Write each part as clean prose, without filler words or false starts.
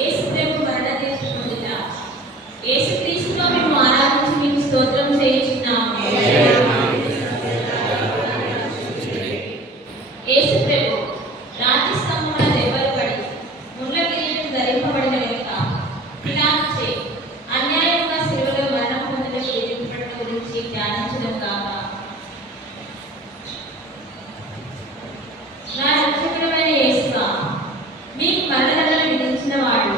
యేసు ప్రభు మరణ తీర్పు పొందుట యేసుక్రీస్తులో మేము ఆరాధించి మీకు స్తోత్రం చేయుచున్నాము. యేసు ప్రభు రాతి స్తంభమున దెబ్బలు పడి ముళ్ళ కిరీటం ధరింపబడిన వెనుక పిలాతుచే అన్యాయంగా శిలువలో మరణం పొందుటకు విధింపబడిన గురించి ధ్యానించడం కాక, నా రక్షకుడైన యేసుగా మీకు మరణదండన విధించిన వాడు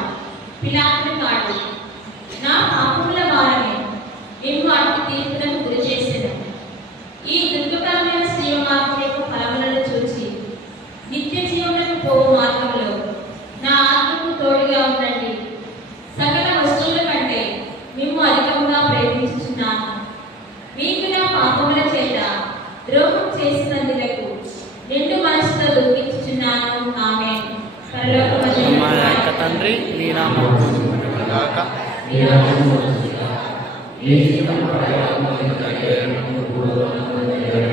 పిలాతుడు కాడు. నా పాపముల భారమే మేము వాటికి తీర్పులకు గురి చేసేది. ఈ దుర్గకరమైన స్త్రీ మార్గం యొక్క ఫలములను చూచి నిత్య జీవనకు పోవు మార్గంలో నా ఆత్మకు తోడుగా ఉండండి. సకల వస్తువుల కంటే మేము అధికంగా ప్రయత్నించుచున్నాము. మీకు నా పాపముల చేత ద్రోహం చేసినందులకు నిండు మనసుతో దుఃఖించుచున్నాను. ఆమేన్. పరలోకమందున్న తండ్రి, నీ నామము పూజింపబడుగాక. నీ రాజ్యము వచ్చుగాక. నీ చిత్తము పరలోకమందు నెరవేరునట్లు భూలోకమందు నెరవేరుగాక.